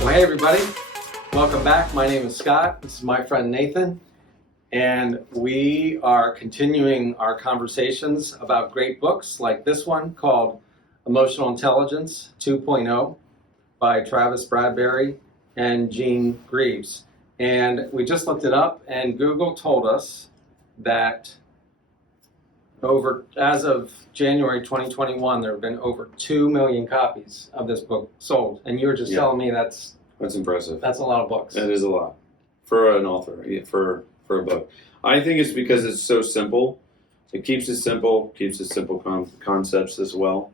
Well, hey everybody, welcome back. My name is Scott. This is my friend Nathan, and we are continuing our conversations about great books like this one called Emotional Intelligence 2.0 by Travis Bradberry and Gene Greaves. And we just looked it up, and Google told us that as of January 2021, there have been over 2 million copies of this book sold. And you were just telling me that's impressive. That's a lot of books. That is a lot for an author, for a book. I think it's because it's so simple. It keeps it simple, concepts as well,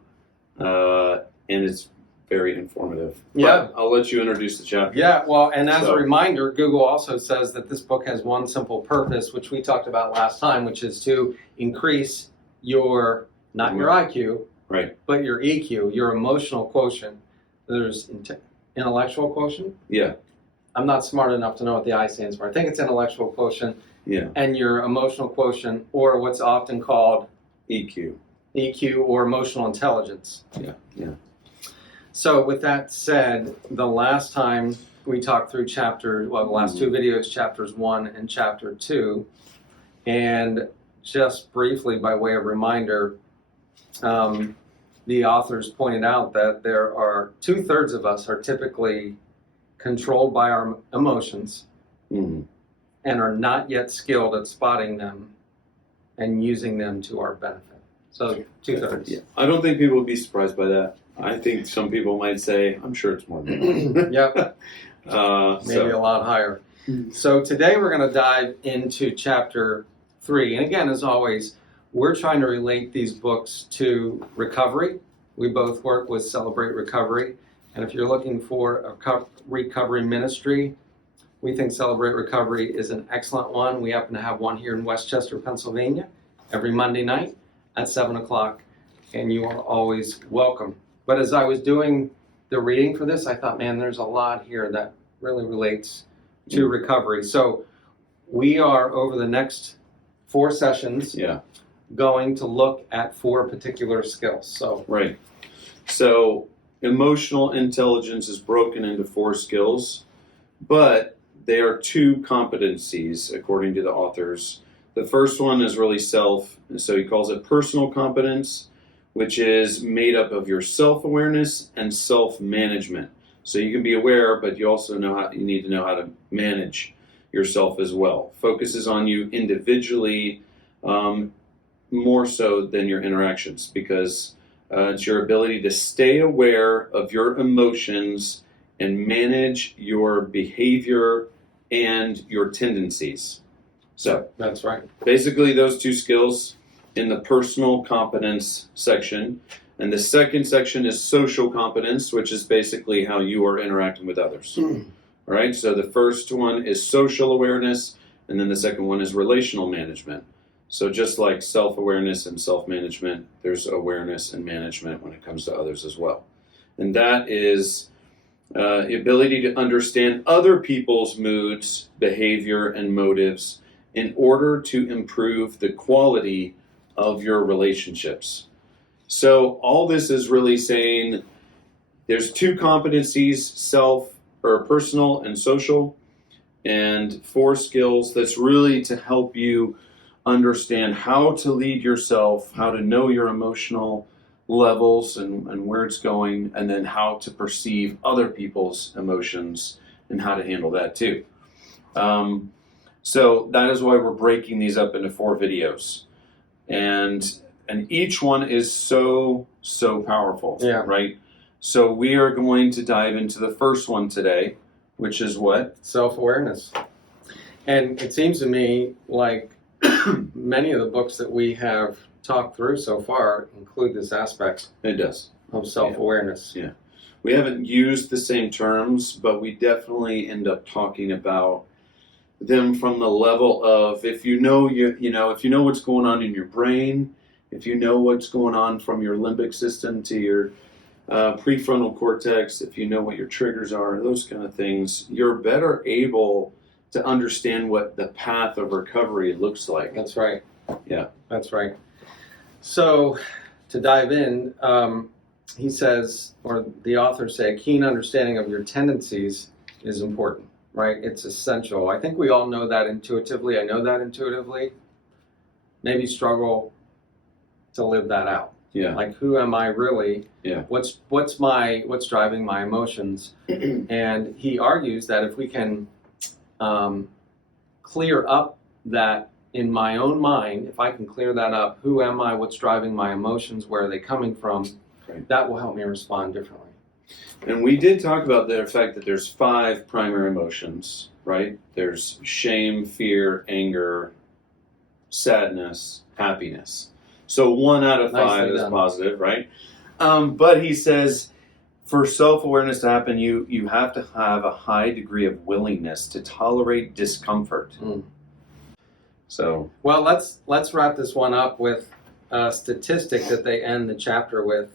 and it's very informative. Yeah. But I'll let you introduce the chapter. Yeah, well, and as a reminder, Google also says that this book has one simple purpose, which we talked about last time, which is to increase your, not your IQ, right, but your EQ, your emotional quotient. There's intellectual quotient? Yeah. I'm not smart enough to know what the I stands for. I think it's intellectual quotient. Yeah. And your emotional quotient, or what's often called EQ. EQ or emotional intelligence. Yeah, yeah. So with that said, the last time we talked through the last two videos, chapters 1 and chapter 2, and just briefly by way of reminder, the authors pointed out that there are 2/3 of us are typically controlled by our emotions and are not yet skilled at spotting them and using them to our benefit. So 2/3. Yeah. I don't think people would be surprised by that. I think some people might say, I'm sure it's more than that. Yep. Maybe a lot higher. So today we're going to dive into chapter 3. And again, as always, we're trying to relate these books to recovery. We both work with Celebrate Recovery. And if you're looking for a recovery ministry, we think Celebrate Recovery is an excellent one. We happen to have one here in Westchester, Pennsylvania, every Monday night at 7 o'clock. And you are always welcome. But as I was doing the reading for this, I thought, man, there's a lot here that really relates to recovery. So we are, over the next 4 sessions, going to look at 4 particular skills. So right. So emotional intelligence is broken into 4 skills, but they are 2 competencies, according to the authors. The first one is really self, and so he calls it personal competence, which is made up of your self-awareness and self-management. So you can be aware, but you also you need to know how to manage yourself as well. Focuses on you individually more so than your interactions, because it's your ability to stay aware of your emotions and manage your behavior and your tendencies. So that's right. Basically, those 2 skills in the personal competence section. And the second section is social competence, which is basically how you are interacting with others. All right, so the first one is social awareness, and then the second one is relational management. So just like self-awareness and self-management, there's awareness and management when it comes to others as well. And that is the ability to understand other people's moods, behavior, and motives in order to improve the quality of your relationships. So all this is really saying there's 2 competencies, personal and social, and 4 skills that's really to help you understand how to lead yourself, how to know your emotional levels and where it's going, and then how to perceive other people's emotions and how to handle that too. So that is why we're breaking these up into 4 videos. And each one is so powerful, right? So we are going to dive into the first one today, which is what? Self-awareness. And it seems to me like many of the books that we have talked through so far include this aspect. It does. Of self-awareness. Yeah. We haven't used the same terms, but we definitely end up talking about them from the level of if you know what's going on in your brain, if you know what's going on from your limbic system to your prefrontal cortex, if you know what your triggers are, those kind of things, you're better able to understand what the path of recovery looks like. That's right. Yeah. That's right. So to dive in, he says, or the authors say, a keen understanding of your tendencies is important, right? It's essential. I think we all know that intuitively. I know that intuitively. Maybe struggle to live that out. Yeah. Like, who am I really? Yeah. What's driving my emotions? And he argues that if we can clear up that in my own mind, if I can clear that up, who am I? What's driving my emotions? Where are they coming from? Right. That will help me respond differently. And we did talk about the fact that there's 5 primary emotions, right? There's shame, fear, anger, sadness, happiness. So 1 out of 5 is positive, right? But he says, for self-awareness to happen, you have to have a high degree of willingness to tolerate discomfort. So, well, let's wrap this one up with a statistic that they end the chapter with.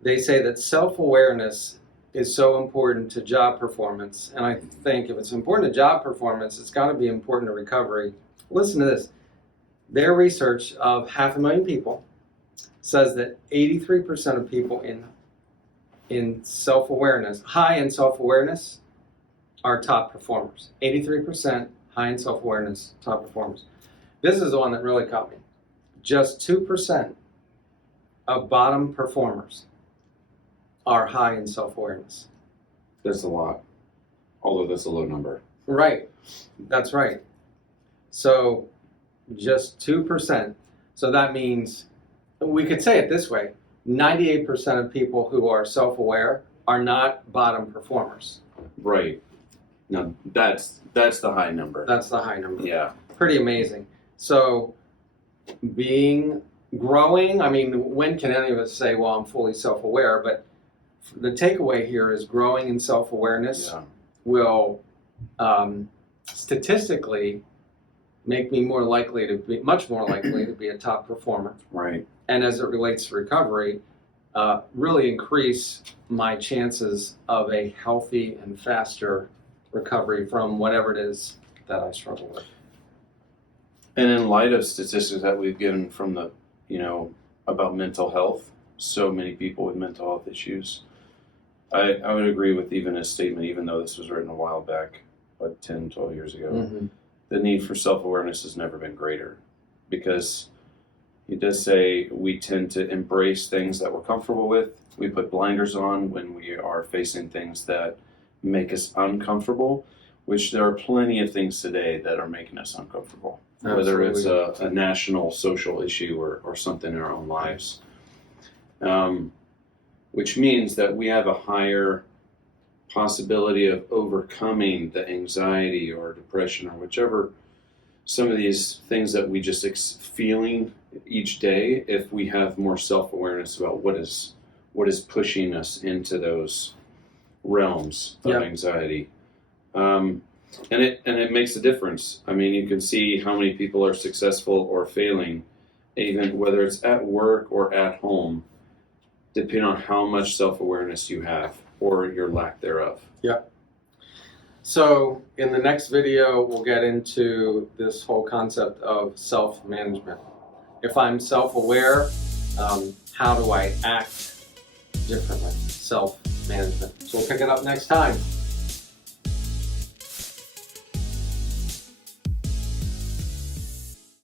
They say that self-awareness is so important to job performance, and I think if it's important to job performance, it's got to be important to recovery. Listen to this. Their research of 500,000 people says that 83% of people in self-awareness, high in self-awareness, are top performers. 83% high in self-awareness, top performers. This is the one that really caught me. Just 2% of bottom performers are high in self-awareness. that's a lot, although that's a low number. Right. That's right. So just 2%. So that means, we could say it this way, 98% of people who are self-aware are not bottom performers. Right. Now, that's the high number. That's the high number. Yeah. Pretty amazing. So growing, I mean, when can any of us say, well, I'm fully self-aware? But the takeaway here is growing in self-awareness will statistically make me much more likely to be a top performer. Right. And as it relates to recovery, really increase my chances of a healthy and faster recovery from whatever it is that I struggle with. And in light of statistics that we've given from about mental health, so many people with mental health issues, I would agree with even his statement, even though this was written a while back, about 10, 12 years ago. Mm-hmm. The need for self-awareness has never been greater, because he does say we tend to embrace things that we're comfortable with. We put blinders on when we are facing things that make us uncomfortable, which there are plenty of things today that are making us uncomfortable, whether it's a national social issue or something in our own lives. Which means that we have a higher possibility of overcoming the anxiety or depression or whichever, some of these things that we just feeling each day, if we have more self-awareness about what is pushing us into those realms of anxiety. And it makes a difference. I mean, you can see how many people are successful or failing, even whether it's at work or at home, depending on how much self-awareness you have or your lack thereof. Yeah. So in the next video, we'll get into this whole concept of self-management. If I'm self-aware, how do I act differently? Self-management. So we'll pick it up next time.